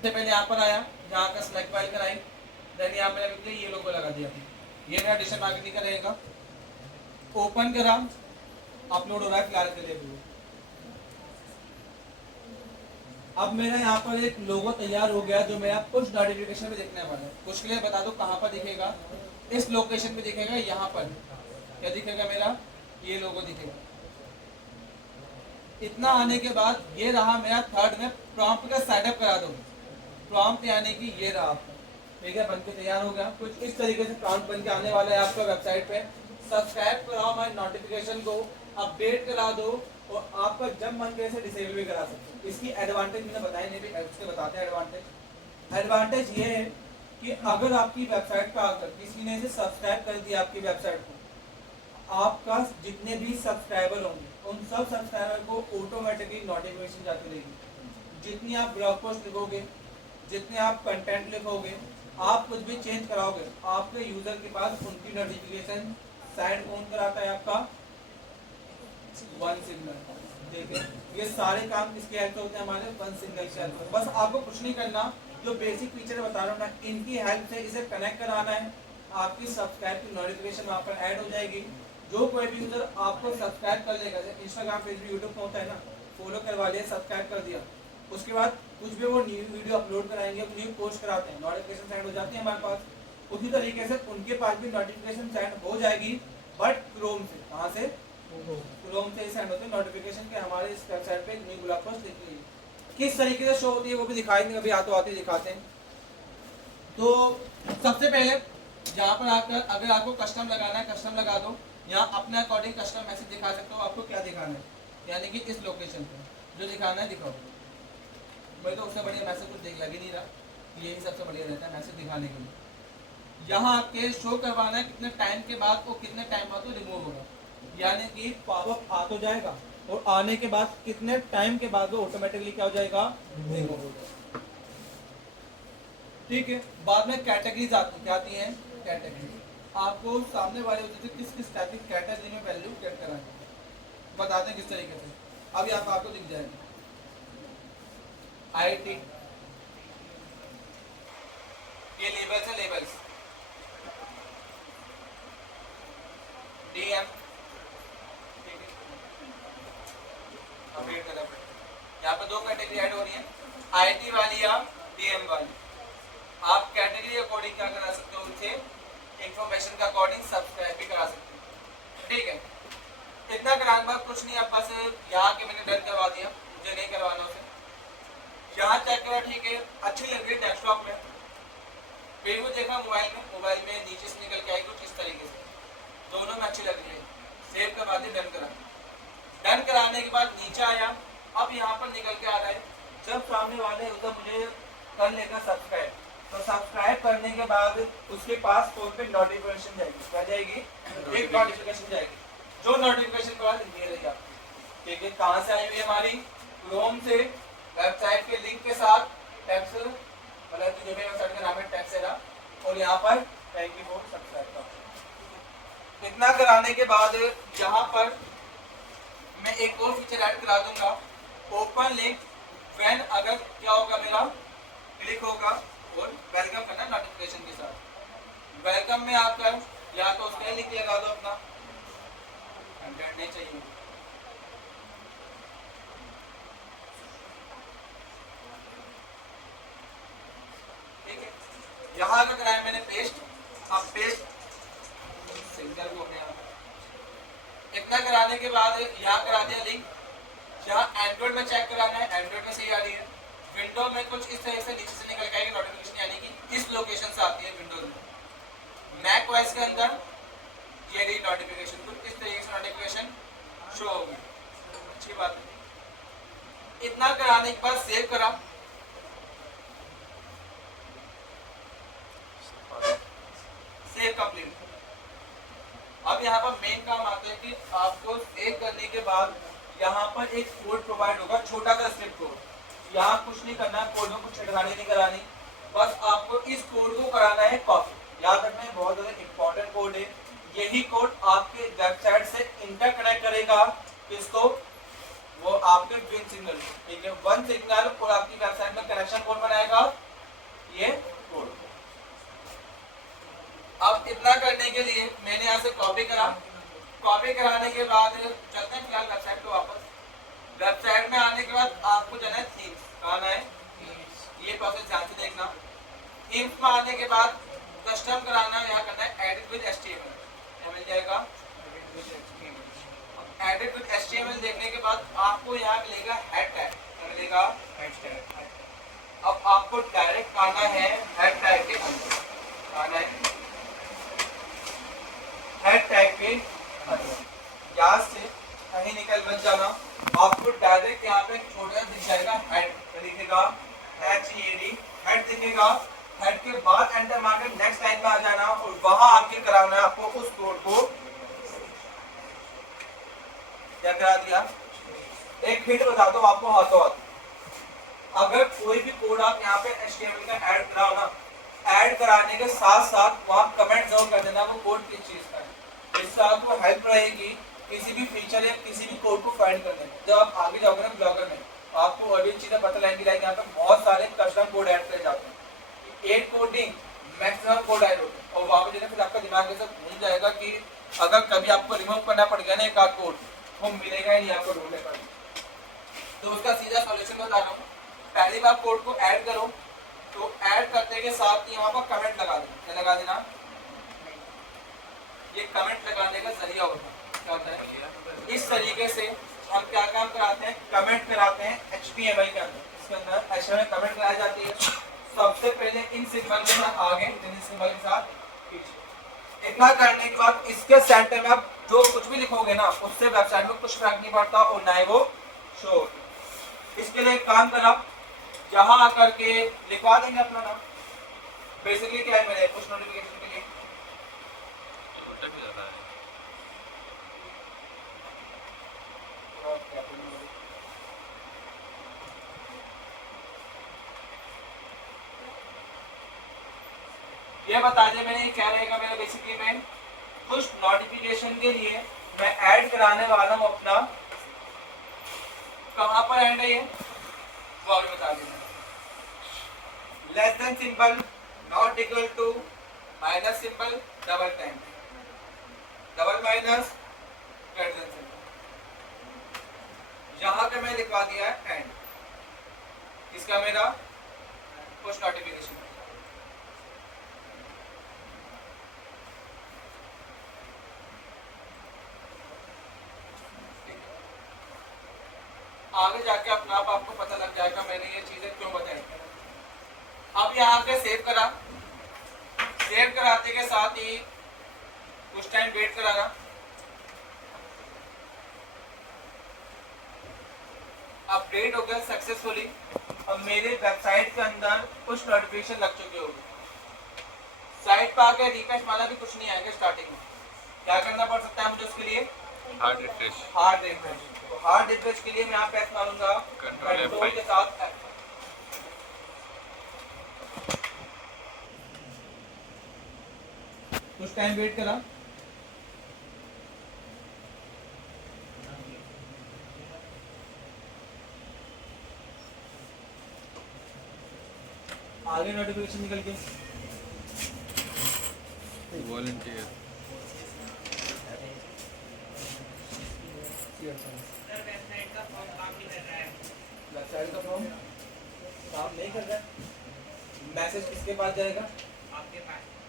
सबसे पहले यहाँ पर आया, यहाँ का सेलेक्ट फाइल कराई, देन यहाँ मैंने ये लोगो लगा दिया, ये मेरा डिजिटल मार्केटिंग का रहेगा। ओपन करा, अपलोड हो रहा है फिलहाल के लिए। अब मेरा यहाँ पर एक लोगो तैयार हो गया जो मेरा पुश नोटिफिकेशन में दिखने वाला है। कुछ के लिए बता दो कहाँ पर दिखेगा, इस लोकेशन पे दिखेगा, यहाँ पर क्या दिखेगा मेरा, ये लोगो दिखेगा। इतना आने के बाद ये रहा मेरा थर्ड में प्रॉम्प्ट का सेटअप करा दो। प्रॉम्प्ट यानी कि ये रहा आपका, ठीक है, बन के तैयार हो गया। कुछ इस तरीके से प्रॉम्प्ट बन के आने वाला है आपका वेबसाइट पे। सब्सक्राइब कराओ हमारे नोटिफिकेशन को, अपडेट करा दो, और आपका जब मन करे से डिसेबल भी करा सकते हो। इसकी एडवांटेज मैंने बताया नहीं, भी उसके बताते हैं एडवांटेज। एडवांटेज ये है कि अगर आपकी वेबसाइट पर आकर किसी ने इसे सब्सक्राइब कर दिया आपकी वेबसाइट को, आपका जितने भी सब्सक्राइबर होंगे उन सब सब्सक्राइबर को ऑटोमेटिकली नोटिफिकेशन जाती रहेगी। जितनी आप ब्लॉग पोस्ट लिखोगे, जितने आप कंटेंट लिखोगे, आप कुछ भी चेंज कराओगे, आपके यूजर के पास उनकी नोटिफिकेशन साइड कौन कराता है आपका, वन सिग्नल। देखिए ये सारे काम किसके हेल्प से होते हैं, हमारे वन सिग्नल के हेल्प से। बस आपको कुछ नहीं करना, जो बेसिक फीचर बता रहा हूँ ना, इनकी हेल्प से इसे कनेक्ट कराना है। आपकी सब्सक्राइब की नोटिफिकेशन वहाँ पर ऐड हो जाएगी। जो कोई भी यूजर आपको सब्सक्राइब कर लेगा, जैसे इंस्टाग्राम, फेसबुक, यूट्यूब में होता है ना, फॉलो करवा लिया, सब्सक्राइब कर दिया, उसके बाद कुछ भी वो न्यू वीडियो अपलोड कराएंगे, न्यू पोस्ट कराते हैं, नोटिफिकेशन सेंड हो जाती है हमारे पास। उसी तरीके से उनके पास भी नोटिफिकेशन सेंड हो जाएगी, बट क्रोम से। कहाँ से? क्रोम से सेंड होते हैं नोटिफिकेशन के हमारे इस वेबसाइट पे न्यू ब्लॉग पोस्ट लिख लीजिए। किस तरीके से शो होती है वो भी दिखाई देंगे, अभी आते आते दिखाते हैं। तो सबसे पहले यहाँ पर आकर अगर आपको कस्टम लगाना है, कस्टम लगा दो। यहाँ अपने अकॉर्डिंग कस्टम मैसेज दिखा सकते हो, आपको क्या दिखाना है, यानी कि इस लोकेशन पे जो दिखाना है दिखाओ। मैं तो उससे बढ़िया मैसेज कुछ देख लग ही नहीं रहा, यही सबसे बढ़िया रहता है मैसेज दिखाने के लिए। यहाँ आपके शो करवाना है कितने टाइम के बाद और कितने टाइम बाद वो रिमूव होगा, यानी कि पॉपअप आ तो जाएगा और आने के बाद कितने टाइम के बाद वो ऑटोमेटिकली क्या हो जाएगा, रिमूव हो जाएगा। ठीक है, बाद में कैटेगरीज आती हैं। कैटेगरी आपको सामने वाले होते थे किस किस टाइप की कैटेगरी में वैल्यू गेट करानी, बताते हैं किस तरीके से। अब यहाँ पर आपको दिख जाएगा आईटी, ये लेबल्स है, लेबल्स, डीएम, ठीक है, अपडेट करा। यहाँ पर दो कैटेगरी ऐड हो रही है, आईटी वाली या डीएम वाली। आप कैटेगरी अकॉर्डिंग क्या करा सकते हो, उनसे इंफॉर्मेशन का अकॉर्डिंग सब्सक्राइब भी करा सकते हो। ठीक है, इतना कराने बाद कुछ नहीं, आप बस यहाँ के मैंने डन करवा दिया, मुझे नहीं करवाना उसे। यहाँ चेक करा, ठीक है, अच्छी लग रही है डेस्कटॉप में, फिर वो देखा मोबाइल में नीचे से निकल के आई कुछ इस तरीके से, दोनों में अच्छी लग रही है, सेव करवा दी, डन करा। डन कराने के बाद नीचे आया, अब यहाँ पर निकल के आ रहा है जब सामने वाले यूजर मुझे कर लेगा सब्सक्राइब, तो सब्सक्राइब करने के बाद उसके पास फोन पे नोटिफिकेशन जाएगी, क्या जाएगी, एक नोटिफिकेशन जाएगी, जो नोटिफिकेशन के बाद ये रहेगी आपकी। ठीक है, कहाँ से आई हुई है हमारी, क्रोम से, वेबसाइट के लिंक के साथ, टैक्स मतलब जो भी वेबसाइट का नाम है टैक्सेरा, और यहाँ पर थैंक यू फॉर सब्सक्राइब। इतना कराने के बाद यहाँ पर मैं एक और फीचर ऐड करा दूंगा, ओपन लिंक व्हेन, अगर क्या होगा मेरा क्लिक होगा और वेलकम करना नोटिफिकेशन के साथ। वेलकम में आकर या तो उसका लिंक लगा दो अपना, कंटेंट नहीं चाहिए, ठीक है। यहाँ का कराया मैंने पेस्ट, अब पेस्ट सिंगल को अपने इतना कराने के बाद यहाँ करा दिया लिंक। यहाँ एंड्रॉइड में चेक कराना है, एंड्रॉइड में सही आ रही है, विंडो में कुछ इस तरह से नीचे से निकल के आएगी नोटिफिकेशन, यानी कि इस लोकेशन से आती है विंडोज में। मैक ओएस के अंदर ये रही नोटिफिकेशन, कुछ इस तरीके से नोटिफिकेशन शो होगी, अच्छी बात है। इतना कराने के बाद सेव करा, सेव कंप्लीट। अब यहाँ पर मेन काम आता है कि आपको सेव करने के बाद यहाँ पर एक कोड प्रोवाइड होगा, छोटा सा स्क्रिप्ट कोड। यहाँ कुछ नहीं करना, कोड में कुछ छेड़खानी नहीं करानी, बस आपको इस कोड को कराना है कॉपी। याद रखना है, बहुत ज्यादा इंपॉर्टेंट कोड है। यही कोड आपके वेबसाइट से इंटरकनेक्ट करेगा, इसको वो आपके ट्विन सिग्नल, ठीक है, वन सिग्नल और आपकी वेबसाइट में कनेक्शन कौन बनाएगा, ये कोड। अब इतना करने के लिए मैंने यहाँ से कॉपी करा, कॉपी कराने के बाद चलते हैं फिलहाल वेबसाइट पे वापस। वेबसाइट में आने के बाद आपको जाना है थीम्स, आना है, ये प्रोसेस ध्यान से देखना। थीम्स में आने के बाद कस्टम कराना, यहाँ करना है एडिट विद एचटीएमएल, मिल जाएगा। एडिट विद एचटीएमएल देखने के बाद आपको यहाँ मिलेगा हेड टैग, मिलेगा हेड टैग। अब आपको डायरेक्ट आना है हेड टैग के अंदर, आना है हेड टैग के यहाँ से कहीं निकल मत जाना, आपको डायरेक्ट यहाँ पे छोटा दिख जाएगा हेड, दिखेगा HEAD, हेड दिखेगा। हेड के बाद एंटर मार के नेक्स्ट लाइन पे आ जाना और वहां आके कराना है आपको उस कोड को। क्या करा दिया, एक हिंट बता दो आपको हाथों हाथ, अगर कोई भी कोड आप यहाँ पे HTML का ऐड कराओ ना, ऐड कराने के साथ साथ वहां कमेंट जरूर कर देना वो कोड किस चीज का है, इससे आपको हेल्प रहेगी किसी भी फीचर या किसी भी कोड को फाइंड करने में। जब आप आगे जाओगे ना ब्लॉगर में, आपको और भी चीजें पता लगेंगी, लाइक यहाँ पे बहुत सारे कस्टम कोड ऐड करे जाते हैं, 8 कोडिंग मैक्सिमम कोड ऐड होते हैं, और वहां पे फिर आपका दिमाग ऐसा घूम जाएगा कि अगर कभी आपको रिमूव करना पड़ गया ना एक आध कोड, वो मिलेगा ही नहीं आपको ढूंढने पर। तो उसका सीधा सॉल्यूशन बता रहा हूँ, पहली बार कोड को ऐड करो, तो ऐड करने के साथ ही यहाँ पर कमेंट लगा देना, क्या लगा देना, ये कमेंट लगाने का जरिया होता है, क्या होता है, इस तरीके से हम क्या काम कराते हैं, कमेंट कराते हैं HTML के अंदर। इसके अंदर HTML कमेंट कराई जाती है, सबसे पहले इन सिंबल के साथ आगे, इन सिंबल के साथ पीछे। इतना करने के बाद इसके सेंटर में आप जो कुछ भी लिखोगे ना, उससे वेबसाइट में कुछ फर्क नहीं पड़ता और ना ही वो शो। इसके लिए काम करा, जहां आकर के लिखवा देंगे अपना नाम, बेसिकली क्या है मेरे पुश नोटिफिकेशन के लिए ये बता दें मैंने क्या रहेगा मेरा बेसिकली में पुश नोटिफिकेशन के लिए मैं ऐड कराने वाला हूं अपना, कहां पर ऐड है ये वो और बता देना, less than symbol, not equal to, minus symbol, double time, double minus, greater than symbol, यहां पे मैं लिखवा दिया है एंड, इसका मेरा पुश नोटिफिकेशन। आगे जाके अपने आप आपको पता लग जाएगा मैंने ये चीजें क्यों बताई। अब यहाँ पे सेव करा, सेव कराते के साथ ही कुछ टाइम वेट कराना, अपडेट हो गया सक्सेसफुली। अब मेरे वेबसाइट के अंदर कुछ नोटिफिकेशन लग चुके होंगे, साइट पर आके रिफ्रेश मारना भी कुछ नहीं आएगा स्टार्टिंग में। क्या करना पड़ सकता है मुझे उसके लिए, hard refresh, hard refresh. Hard refresh के लिए मैं यहाँ पे मारूंगा कंट्रोल के साथ F। कुछ टाइम वेट करा, आगे नोटिफिकेशन निकल के वॉलंटियर वेबसाइट का फॉर्म काम नहीं कर रहा है, वेबसाइट का फॉर्म काम नहीं कर रहा है, मैसेज किसके पास जाएगा, आपके पास।